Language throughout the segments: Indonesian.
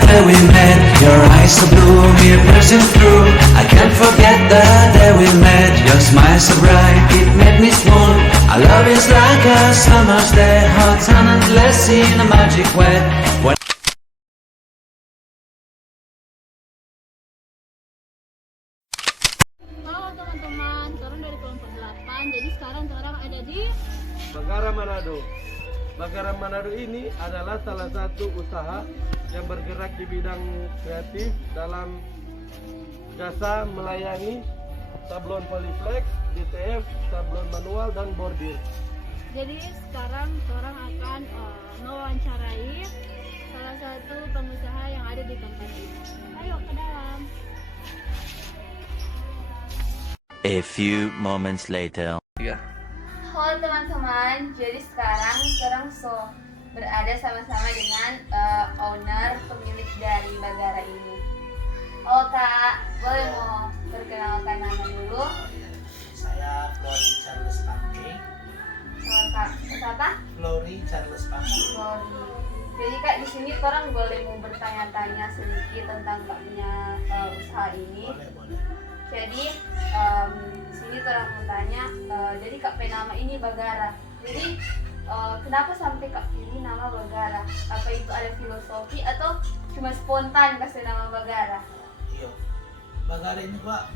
day we met. Your eyes so blue, me pressing through. I can't forget the day we met. Your smile so bright, it made me swoon. Our love is like a summer's day, hot and endless in a magic way. Halo teman-teman, sekarang dari kelompok 8. Jadi sekarang orang ada di Bagara Manado. Bagara Manado ini adalah salah satu usaha yang bergerak di bidang kreatif dalam jasa melayani sablon polyflex, DTF, sablon manual, dan bordir. Jadi sekarang orang akan mewawancarai salah satu pengusaha yang ada di tempat ini. Ayo ke dalam. A few moments later. Halo teman-teman, jadi sekarang berada sama-sama dengan owner pemilik dari Bagara ini. Halo Kak, boleh mau perkenalkan nama dulu? Saya Flory Charles Pangking. Halo Kak, siapa? Flory Charles Pangking. Glory. Jadi Kak, di sini orang boleh mau bertanya-tanya sedikit tentang Kak punya usaha ini. Boleh. Jadi di sini orang mau tanya, jadi Kak nama ini Bagara. Jadi kenapa sampai Kak pilih nama Bagara? Apa itu ada filosofi atau cuma spontan kasih nama Bagara? Iya. Bagara ini Pak,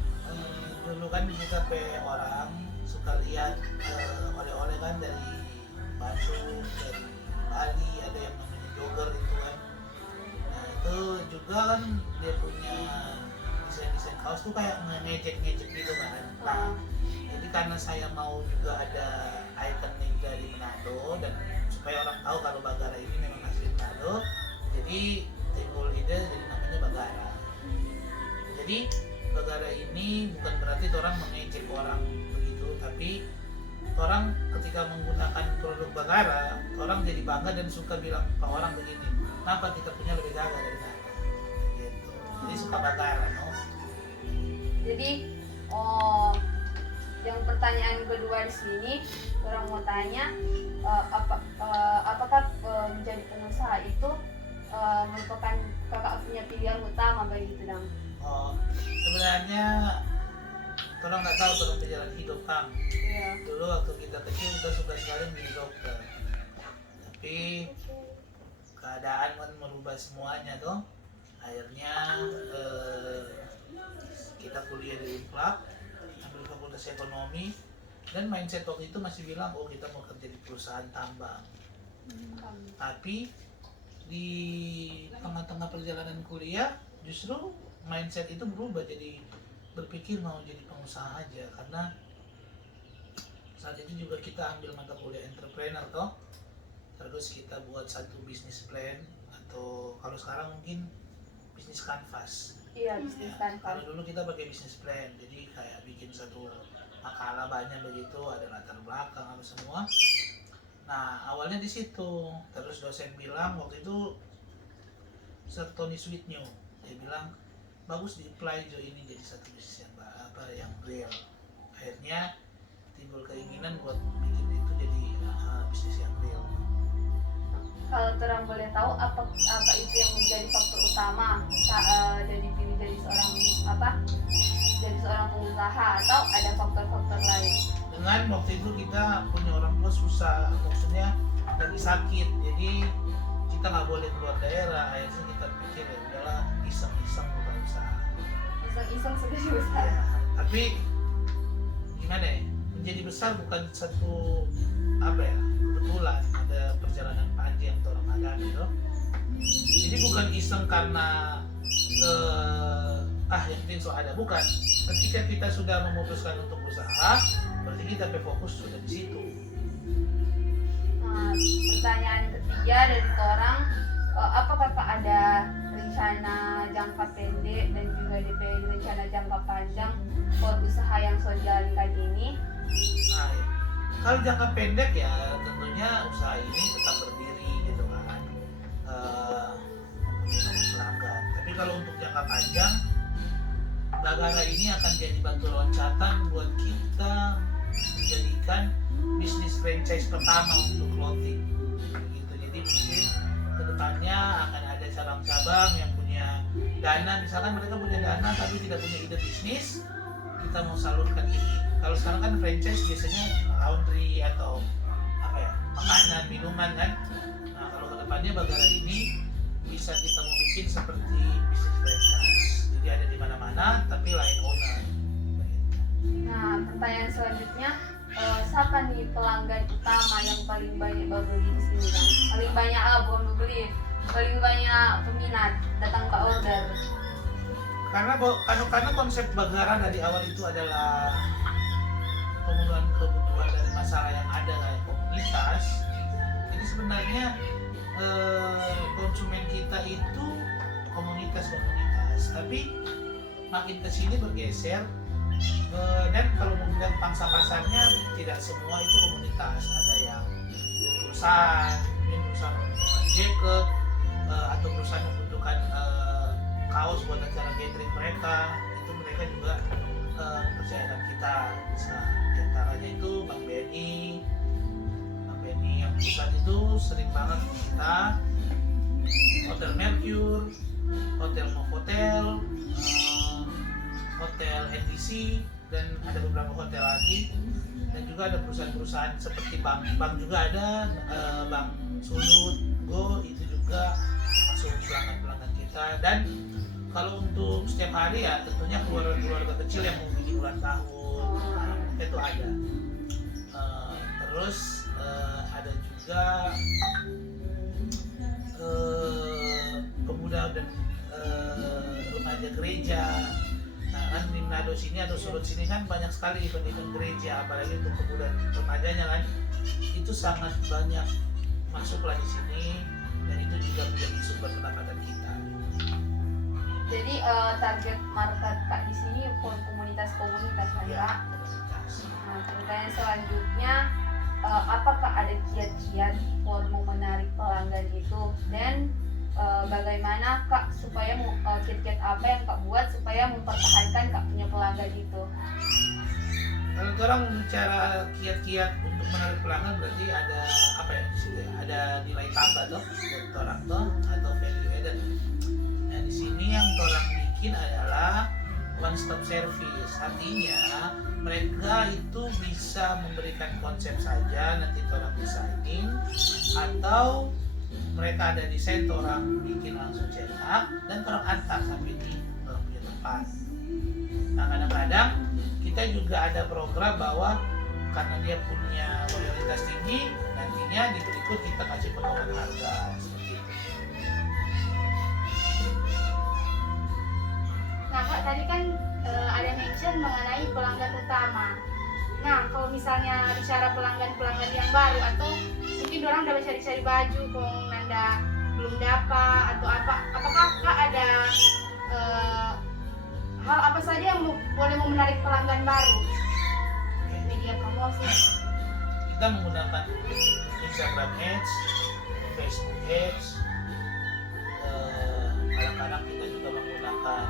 dulu kan kita orang suka lihat oleh-oleh kan dari Bandung, dari Bali, ada yang namanya jogger itu kan. Nah itu juga kan dia punya desain kaos tuh kayak ngejek gitu kan. Nah, jadi karena saya mau juga ada ikonik dari Manado dan supaya orang tahu kalau Bagara ini memang asli Manado, jadi timbul ide jadi namanya Bagara. Jadi Bagara ini bukan berarti orang mengejek orang begitu, tapi orang ketika menggunakan produk Bagara, orang jadi bangga dan suka bilang ke orang begini, kenapa kita punya lebih gagah dari Bagara gitu. Jadi suka Bagara, no? Jadi yang pertanyaan kedua di sini orang mau tanya, apakah menjadi pengusaha itu merupakan kakak punya pilihan utama begitu dong? Sebenarnya orang nggak tahu tentang perjalanan hidup Kang. Iya. Dulu waktu kita kecil kita suka sekali menjadi dokter, tapi keadaan kan merubah semuanya tuh. Akhirnya kita kuliah di Unpad, ambil fakultas ekonomi, dan mindset waktu itu masih bilang kita mau kerja di perusahaan tambang. Tapi di tengah-tengah perjalanan kuliah justru mindset itu berubah jadi berpikir mau jadi pengusaha aja, karena saat itu juga kita ambil mata kuliah entrepreneur toh, terus kita buat satu bisnis plan atau kalau sekarang mungkin bisnis canvas. Iya, bisnis Ya, canvas. kalau dulu kita pakai bisnis plan, jadi kayak bikin satu makalah banyak begitu, ada latar belakang apa semua. Nah awalnya di situ, terus dosen bilang waktu itu Sir Tony Sweetneu, dia bilang bagus di-apply Jo ini jadi satu bisnis yang real. Akhirnya timbul keinginan buat bikin itu jadi bisnis yang real. Kalau orang boleh tahu apa itu yang menjadi faktor utama jadi pilih jadi seorang pengusaha atau ada faktor-faktor lain? Dengan waktu itu kita punya orang tua susah, maksudnya lagi sakit, jadi kita nggak boleh keluar daerah. Akhirnya kita pikir ya udahlah iseng-iseng buka usaha. Iseng sudah usaha. Ya, tapi gimana ya? Menjadi besar bukan satu kebetulan, ada perjalanan panjang yang orang alami loh. Jadi bukan iseng karena yang penting so ada, bukan. Ketika kita sudah memutuskan untuk usaha, berarti kita fokus sudah di situ. Nah, pertanyaan ketiga dari orang, apakah Kak ada rencana jangka pendek dan juga rencana jangka panjang buat usaha yang so jalankan ini? Nah, kalau jangka pendek ya tentunya usaha ini tetap berdiri gitu kan, mempunyai pelanggan. Tapi kalau untuk jangka panjang, Bagara ini akan jadi batu loncatan buat kita menjadikan bisnis franchise pertama untuk clothing gitu. Jadi mungkin kedepannya akan ada cara cabang-cabang yang punya dana, misalkan mereka punya dana tapi tidak punya ide bisnis, kita mau salurkan ini. Kalau sekarang kan franchise biasanya laundry atau apa ya, makanan, minuman kan. Nah kalau kedepannya Bagara ini bisa kita mau bikin seperti bisnis franchise, jadi ada di mana-mana tapi lain owner. Nah, pertanyaan selanjutnya, siapa nih pelanggan utama yang paling banyak beli di sini kan? Paling banyak bukan beli, paling banyak peminat datang ke order. Karena konsep Bagara dari awal itu adalah pemenuhan kebutuhan dari masalah yang ada kayak komunitas. Jadi sebenarnya konsumen kita itu komunitas, tapi makin kesini bergeser. Dan kalau mau bilang pangsa pasarnya tidak semua itu komunitas, ada yang perusahaan membutuhkan jaket atau perusahaan membutuhkan kaos buat acara gathering mereka, itu mereka juga mempercayakan kita. Nah, diantaranya itu Bang Benny yang pusat itu sering banget kita, Hotel Mercure, Hotel Novotel, Hotel NDC, dan ada beberapa hotel lagi, dan juga ada perusahaan-perusahaan seperti bank juga ada, Bank Sulut, Go itu juga termasuk pelanggan kita. Dan kalau untuk setiap hari ya tentunya keluarga kecil yang mau bikin ulang tahun itu ada. Terus ada juga pemuda dan remaja gereja. Nah kan di Manado sini atau Sulut sini kan banyak sekali event-event gereja, apalagi untuk pemuda dan remajanya kan itu sangat banyak masuklah di sini, dan itu juga menjadi sumber pendapatan kita. Jadi target market Kak di sini for komunitas-komunitas kan Ya, Kak? komunitas. Nah, pertanyaan selanjutnya, apakah ada kiat-kiat for mau menarik pelanggan itu, dan bagaimana Kak supaya kiat-kiat apa yang Kak buat supaya mempertahankan Kak punya pelanggan itu? Kalau orang bicara kiat-kiat untuk menarik pelanggan berarti ada apa ya di situ ya? Ada nilai tambah toh buat orang toh atau value added. Nah di sini yang orang bikin adalah one stop service. Artinya mereka itu bisa memberikan konsep saja, nanti orang desainin, atau mereka ada desain orang bikin langsung cetak dan orang antar sampai di orang punya tempat. Nah kadang-kadang kita juga ada program bahwa karena dia punya loyalitas tinggi, nantinya di berikut kita kasih potongan harga seperti itu. Nah Kak, tadi kan ada mention mengenai pelanggan utama. Nah kalau misalnya bicara pelanggan yang baru, atau mungkin orang udah cari-cari baju kok nanda belum dapat atau apa, apakah Kak ada hal apa saja yang boleh menarik pelanggan baru? Media promosi. Kita menggunakan Instagram Ads, Facebook Ads, kadang-kadang kita juga menggunakan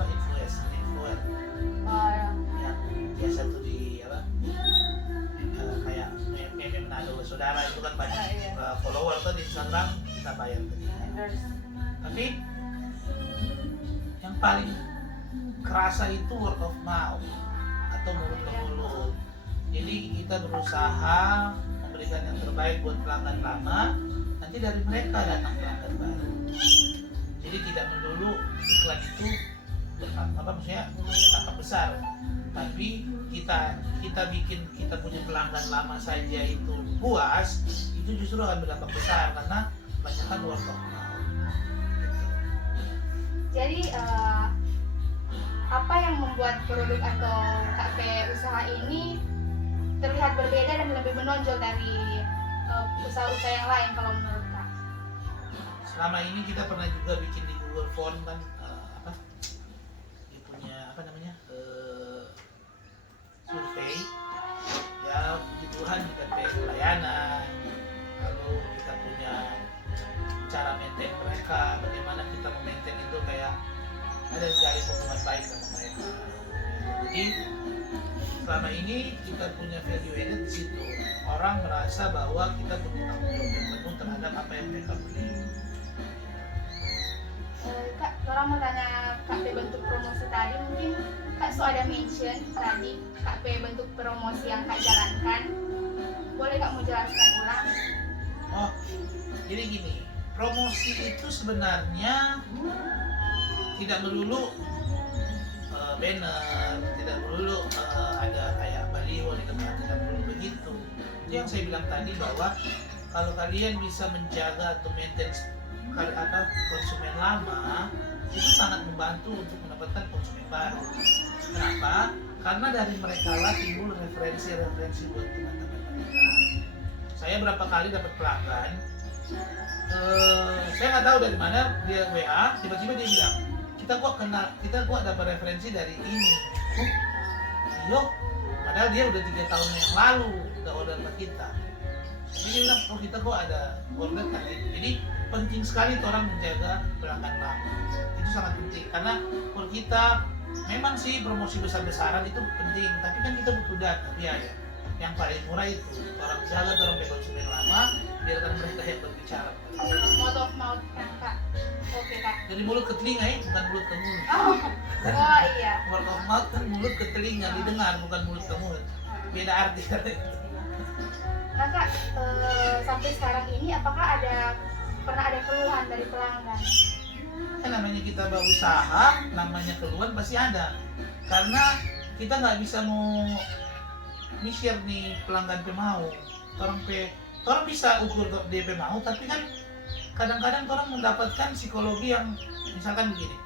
influencer yang biasa tuh di apa, kayak meme Manado Saudara itu kan banyak follower tuh di Instagram, kita bayar tuh. Tapi yang paling kerasa itu word of mouth atau mulut ke mulut. Jadi kita berusaha memberikan yang terbaik buat pelanggan lama, nanti dari mereka datang pelanggan baru. Jadi tidak melulu iklan itu maksudnya berdampak besar, tapi kita bikin kita punya pelanggan lama saja itu puas, itu justru akan berdampak besar karena banyakkan word of mouth. Jadi apa yang membuat produk atau kafe usaha ini terlihat berbeda dan lebih menonjol dari usaha-usaha yang lain kalau menurut Kak? Selama ini kita pernah juga bikin di Google Form kan, dia punya apa namanya survei ya, puji Tuhan kita pakai pelayanan, lalu kita punya cara maintain mereka, bagaimana kita maintain itu kayak ada jalin hubungan baik sama mereka. Jadi selama ini kita punya value added di situ, orang merasa bahwa kita punya tanggung jawab yang penuh terhadap apa yang mereka beli. tadi mungkin Kak so ada mention tadi Kak P bentuk promosi yang Kak jalankan. Boleh Kak mau jelaskan ulang? Oh, jadi gini, promosi itu sebenarnya tidak melulu banner, tidak melulu ada kayak baliho di depan, tidak melulu begitu. Itu yang saya bilang tadi bahwa kalau kalian bisa menjaga atau maintain konsumen lama, itu sangat membantu untuk mendapatkan konsumen baru. Kenapa? Karena dari mereka lah timbul referensi buat teman-teman mereka. Saya berapa kali dapat pelanggan, saya nggak tahu dari mana dia WA, tiba-tiba dia bilang, kita kok dapat referensi dari ini. Iya, padahal dia udah 3 tahun yang lalu udah order sama kita. Jadi dia bilang, oh kita kok ada order kan. Jadi penting sekali orang menjaga pelanggan lama. Itu sangat penting karena kalau kita memang sih promosi besar-besaran itu penting, tapi kan kita butuh data biaya. Yang paling murah itu orang jaga orang konsumen lama, biarkan mereka yang berbicara. Mouth of mouth kan Kak. Oke Kak. Dari mulut ke telinga bukan mulut ke mulut. Oh iya. Word of mouth kan mulut ke telinga didengar, bukan mulut ke mulut. Beda arti kan. Nah Kak, sampai sekarang ini apakah pernah ada keluhan dari pelanggan? Kan namanya kita berusaha, namanya keluhan pasti ada. Karena kita nggak bisa mau mikir nih pelanggan mau. Orang bisa ukur DP mau, tapi kan kadang-kadang orang mendapatkan psikologi yang misalkan begini,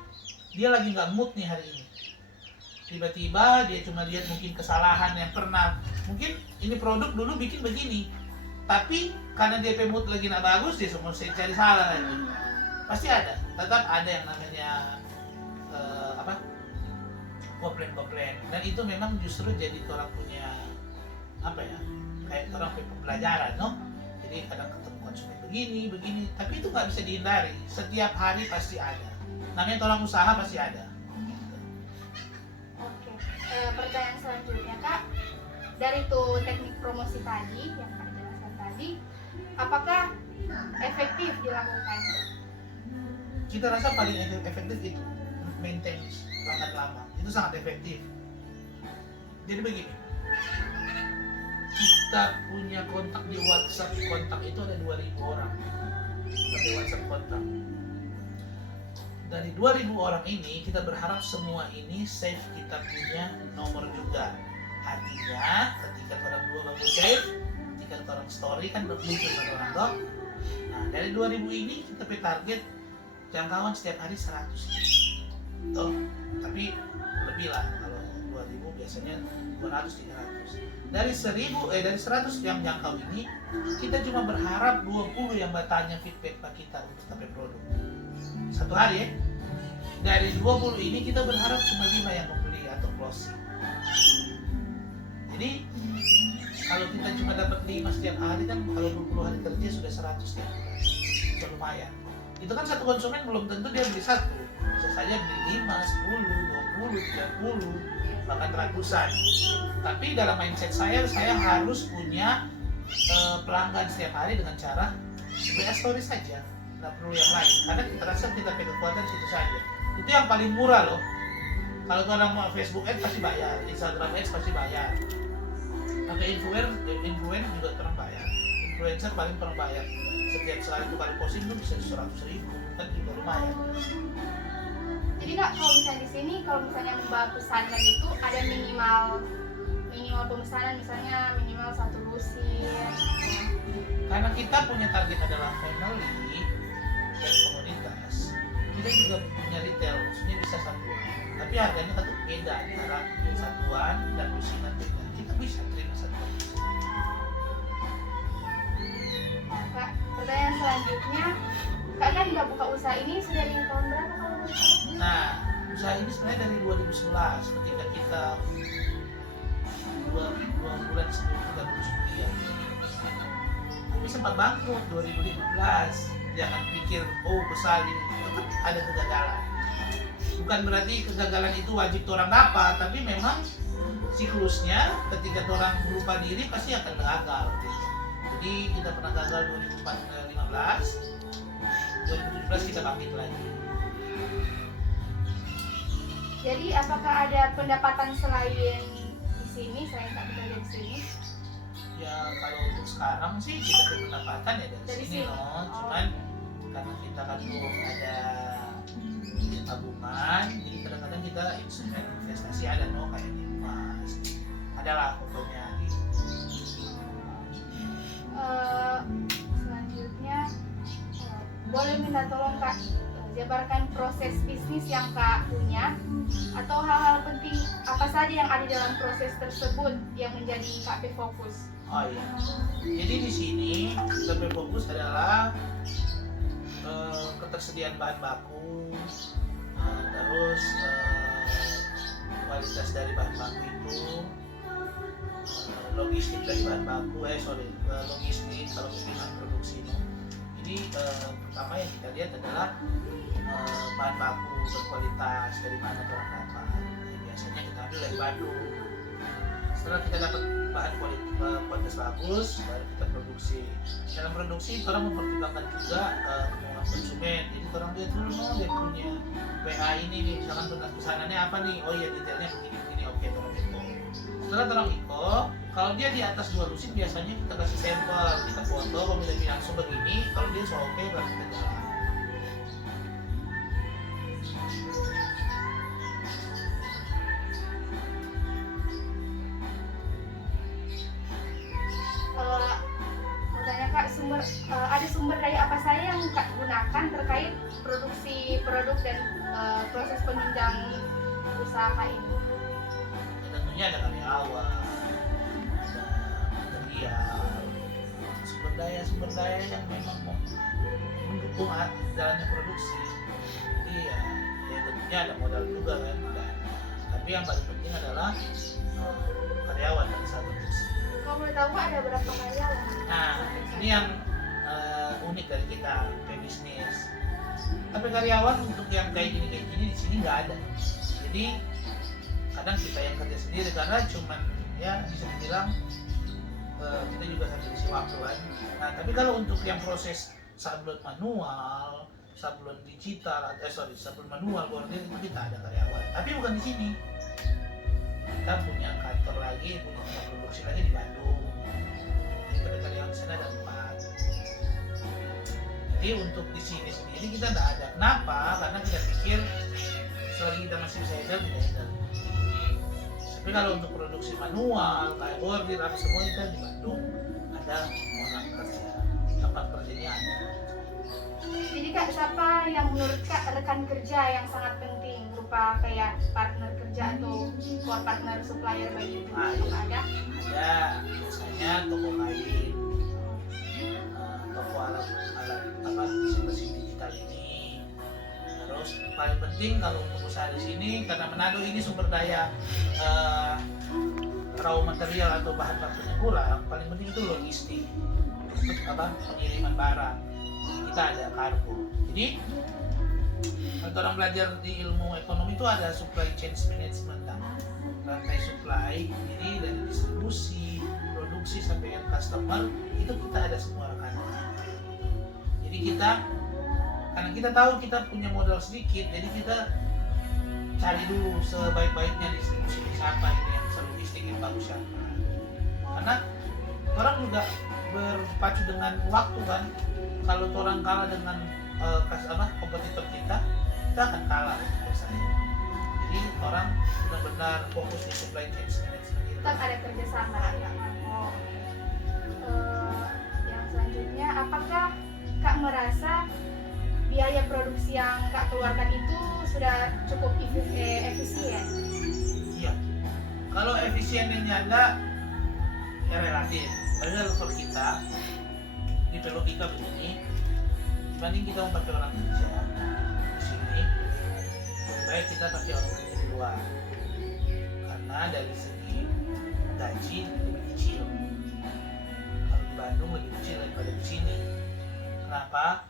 dia lagi nggak mood nih hari ini, tiba-tiba dia cuma lihat mungkin kesalahan yang pernah, mungkin ini produk dulu bikin begini, tapi karena DP mood lagi nggak bagus dia semua cari salah lagi. Pasti ada, tetap ada yang namanya komplain, dan itu memang justru jadi orang punya kayak orang punya pembelajaran, Jadi kadang ketemu konsumen begini, tapi itu nggak bisa dihindari. Setiap hari pasti ada. Namanya orang usaha pasti ada. Oke. Pertanyaan selanjutnya Kak, dari tuh teknik promosi tadi yang Kak jelaskan tadi, apakah efektif dilakukan? Kita rasa paling efektif itu maintain pelanggan lama. Itu sangat efektif. Jadi begini, kita punya kontak di WhatsApp, kontak itu ada 2.000 orang pakai WhatsApp kontak. Dari 2.000 orang ini kita berharap semua ini save kita punya nomor juga. Artinya ketika orang dua bagus save, ketika orang story kan muncul pada orang dong. Nah dari 2.000 ini kita target jangkauan setiap hari 100. Tapi lebih lah, kalau 2.000 biasanya 200-300. Dari 100 yang jangkau ini, kita cuma berharap 20 yang bertanya feedback ke kita untuk sampai produk. Satu hari dari 20 ini kita berharap cuma 5 yang membeli atau closing. Jadi kalau kita cuma dapat 5 setiap hari kan, kalau 20 hari kerja sudah 100 setiap bulan. Sudah lumayan. Itu kan satu konsumen belum tentu dia beli satu. Bisa saja beli 5, 10, 20, 30, bahkan ratusan. Tapi dalam mindset saya harus punya pelanggan setiap hari dengan cara WA story saja, nggak perlu yang lain. Karena kita rasa kita punya kekuatan situ saja. Itu yang paling murah loh. Kalau orang mau Facebook Ads pasti bayar, Instagram Ads pasti bayar. Pakai influencer juga pernah bayar. Influencer paling pernah bayar. Setiap sekali itu kali posting itu bisa 100.000, kan juga lumayan. Jadi Kak, kalau misalnya di sini kalau misalnya membawa pesanan itu ada minimal pemesanan, misalnya minimal 1 lusin. Karena kita punya target adalah family dan komunitas, kita juga punya retail, maksudnya bisa satuan. Tapi harganya tentu beda antara satuan dan lusinan beda. Kita bisa terima satuan. Nah, Kak, pertanyaan selanjutnya, Kak kan udah buka usaha ini sudah di tahun berapa kalau boleh tahu? Nah, usaha ini sebenarnya dari 2011 ketika kita 2 bulan sebelum kita lulus kuliah. Tapi sempat bangkrut 2015. Jangan pikir besar ini, tetap ada kegagalan. Bukan berarti kegagalan itu wajib orang dapat, tapi memang siklusnya ketika orang lupa diri pasti akan gagal. Jadi kita pernah gagal 2015, 2017 kita bangkit lagi. Jadi apakah ada pendapatan selain di sini, selain Kak bekerja di sini? Ya kalau untuk sekarang sih kita ada pendapatan ya dari Dari sini sini? loh. Oh. Cuman karena kita kan belum ada tabungan, jadi kadang-kadang kita instrumen investasi ada loh kayak di emas. Adalah pokoknya gitu. Selanjutnya boleh minta tolong Kak jabarkan proses bisnis yang Kak punya atau hal-hal penting apa saja yang ada dalam proses tersebut yang menjadi KP fokus. Oh iya. Jadi di sini KP fokus adalah ketersediaan bahan baku, terus kualitas dari bahan baku itu, logistik dari bahan baku, logistik kalau dengan produksi itu. Jadi pertama yang kita lihat adalah bahan baku berkualitas dari mana orang dapat. Biasanya kita ambil dari Bandung. Setelah kita dapat bahan kualitas bagus, baru kita produksi. Dalam produksi orang mempertimbangkan juga kemauan konsumen. Jadi orang lihat dulu, dia punya WA ini nih, misalkan pesanannya apa nih? Oh iya detailnya begini, oke orang itu. Setelah orang Iko, kalau dia di atas 2 lusin biasanya kita kasih sampel, kita foto, kalau dia bilang langsung begini, kalau dia so oke baru kita jalan. Mau tanya Kak, ada sumber daya apa saja yang Kak gunakan terkait produksi produk dan proses penunjang usaha Kak ini? Tentunya ada karyawan, ada material, sumber daya yang memang mendukung jalannya produksi. Jadi ya tentunya ada modal juga kan, tapi yang paling penting adalah karyawan pada saat produksi. Kalau boleh tahu Kak, ada berapa karyawan? Nah ini yang unik dari kita bisnis. Tapi karyawan untuk yang kayak gini di sini nggak ada. Jadi kadang kita yang kerja sendiri karena cuman ya bisa dibilang kita juga sambil isi waktu kan. Nah tapi kalau untuk yang proses sablon manual, sablon digital, sablon manual, bordir itu kita ada karyawan. Tapi bukan di sini. Kita punya kantor lagi, punya tempat produksi lagi di Bandung. Jadi kita karyawan di sana ada 4. Jadi untuk di sini sendiri kita tidak ada. Kenapa? Karena kita pikir selagi kita masih bisa handle, kita handle. Tapi kalau untuk produksi manual, kayak bordir, apa semua kita di Bandung ada orang kerja, tempat kerjanya ada. Jadi Kak, siapa yang menurut Kak rekan kerja yang sangat penting berupa kayak partner kerja atau core partner supplier bagi itu? Apakah ada? Ada, biasanya toko kain, toko alat mesin digital ini. Terus paling penting kalau untuk usaha di sini karena Manado ini sumber daya raw material atau bahan bakunya kurang, paling penting itu logistik, pengiriman barang. Kita ada kargo. Jadi kalau orang belajar di ilmu ekonomi itu ada supply chain management, rantai supply. Jadi dari distribusi, produksi sampai yang customer itu kita ada semua rekannya. Jadi kita karena kita tahu kita punya modal sedikit, jadi kita cari dulu sebaik-baiknya distribusi siapa ini yang bisa logistik yang bagus siapa. Karena orang juga berpacu dengan waktu kan. Kalau orang kalah dengan kompetitor kita akan kalah bersaing. Jadi orang benar-benar fokus di supply chain management. Tetap ada kerjasama ya. Yang selanjutnya, apakah Kak merasa biaya produksi yang Kak keluarkan itu sudah cukup efisien? Iya. Kalau efisiennya ada, ya relatif. Padahal level kita di logika begini, dibanding kita pakai orang kerja di sini, lebih baik kita pakai orang kerja di luar. Karena dari segi gaji lebih kecil. Kalau di Bandung lebih kecil daripada di sini. Kenapa?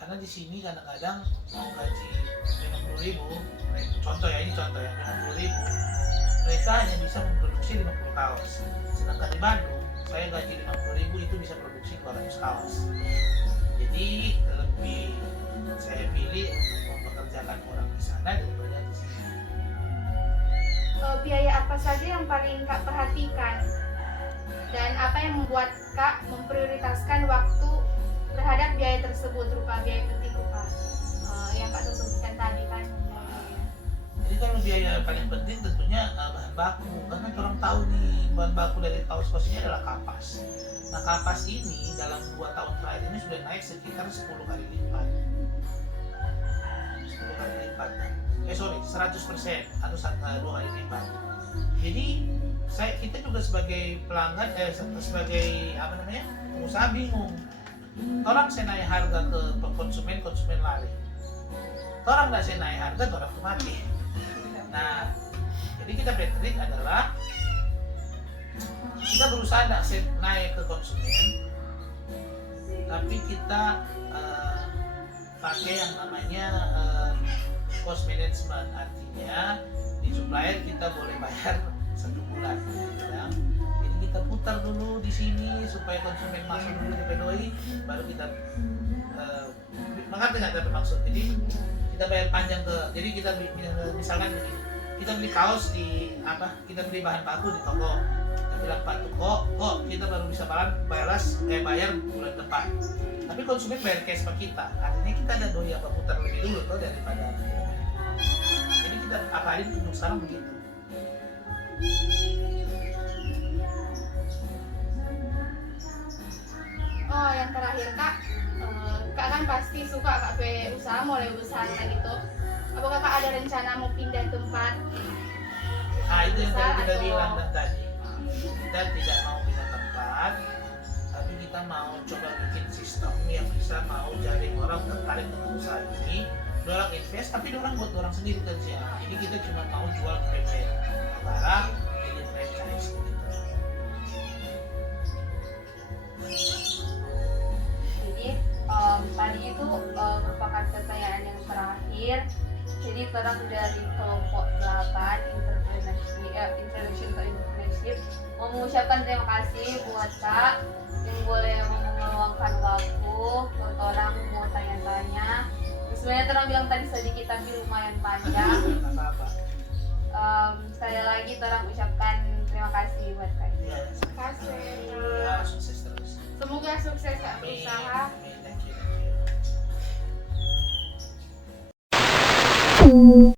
Karena di sini kadang-kadang mau gaji 50.000, contoh ya 50.000, mereka hanya bisa memproduksi 50 kaos. Sedangkan di Bandung saya gaji 50.000 itu bisa produksi 200 kaos. Jadi lebih saya pilih untuk mempekerjakan orang di sana daripada di sini. apa saja yang paling Kak perhatikan? Dan apa yang membuat Kak memprioritaskan waktu terhadap biaya tersebut, berupa biaya penting berupa yang Kak sebutkan tadi kan? Jadi kalau biaya paling penting tentunya bahan baku, karena orang tahu nih bahan baku dari kaos ini adalah kapas. Nah kapas ini dalam 2 tahun terakhir ini sudah naik sekitar 10 kali lipat. 10 kali lipat. 100% atau 2 kali lipat. Jadi kita juga sebagai pelanggan, sebagai pengusaha bingung. Orang saya naik harga ke konsumen lari. Orang nggak saya naik harga, orang tuh mati. Nah, jadi kita trik adalah kita berusaha tidak naik ke konsumen, tapi kita pakai yang namanya cost management, artinya di supplier kita boleh bayar 1 bulan. Ya. Jadi kita putar dulu di sini supaya konsumen masuk dulu di pedoi, baru kita mengerti nggak ada maksud. Jadi kita bayar panjang jadi kita misalkan kita beli kaos kita beli bahan baku di toko, kita bilang Pak kok kita baru bisa bayar bulan depan, tapi konsumen bayar cash ke kita, artinya kita ada doi putar lebih dulu tuh daripada. Jadi kita akalin untuk sekarang begitu. Oh, yang terakhir Kak, Kak kan pasti suka Kak usaha mulai besar kan itu. Apakah Kak ada rencana mau pindah tempat? Itu yang tadi kita Atau- bilang tadi. Kita tidak mau pindah tempat, tapi kita mau coba bikin sistem yang bisa mau jaring orang tertarik dengan usaha ini. Orang invest, tapi orang buat orang sendiri kerja. Jadi kita cuma mau jual ke PP barang, jadi franchise gitu. Jadi tadi itu merupakan pertanyaan yang terakhir. Jadi orang dari kelompok 8 Introduction to Entrepreneurship mau mengucapkan terima kasih buat Kak yang boleh meluangkan waktu buat orang mau tanya-tanya. Sebenarnya orang bilang tadi sedikit tapi lumayan panjang. Apa-apa. Sekali lagi orang ucapkan terima kasih buat Kak. Ya, Terima kasih. ya, sukses terus. Semoga sukses Kak Amin. berusaha. Amin. Thank you.